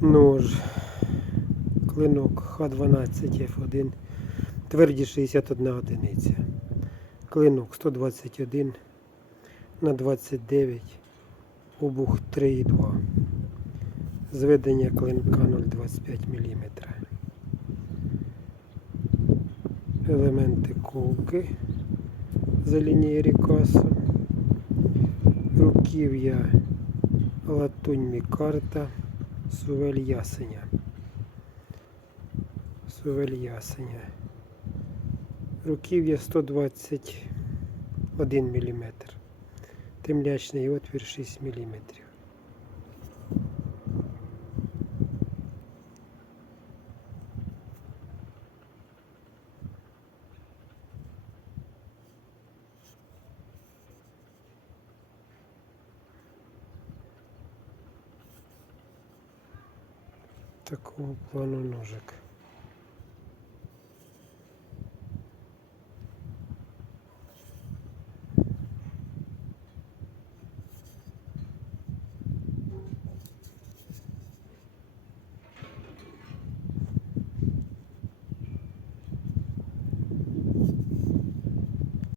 Нож. Клинок Х12F1. Твердість 61 одиниця. Клинок 121 на 29. Обух 3,2. Зведення клинка 0,25 мм. Елементи ковки за лінією Рікасу. Руків'я латунь мікарта. Сувель ясеня. Сувель ясеня. Руків'я 121 мм. Темлячний отвір 6 мм. Такого плану ножик.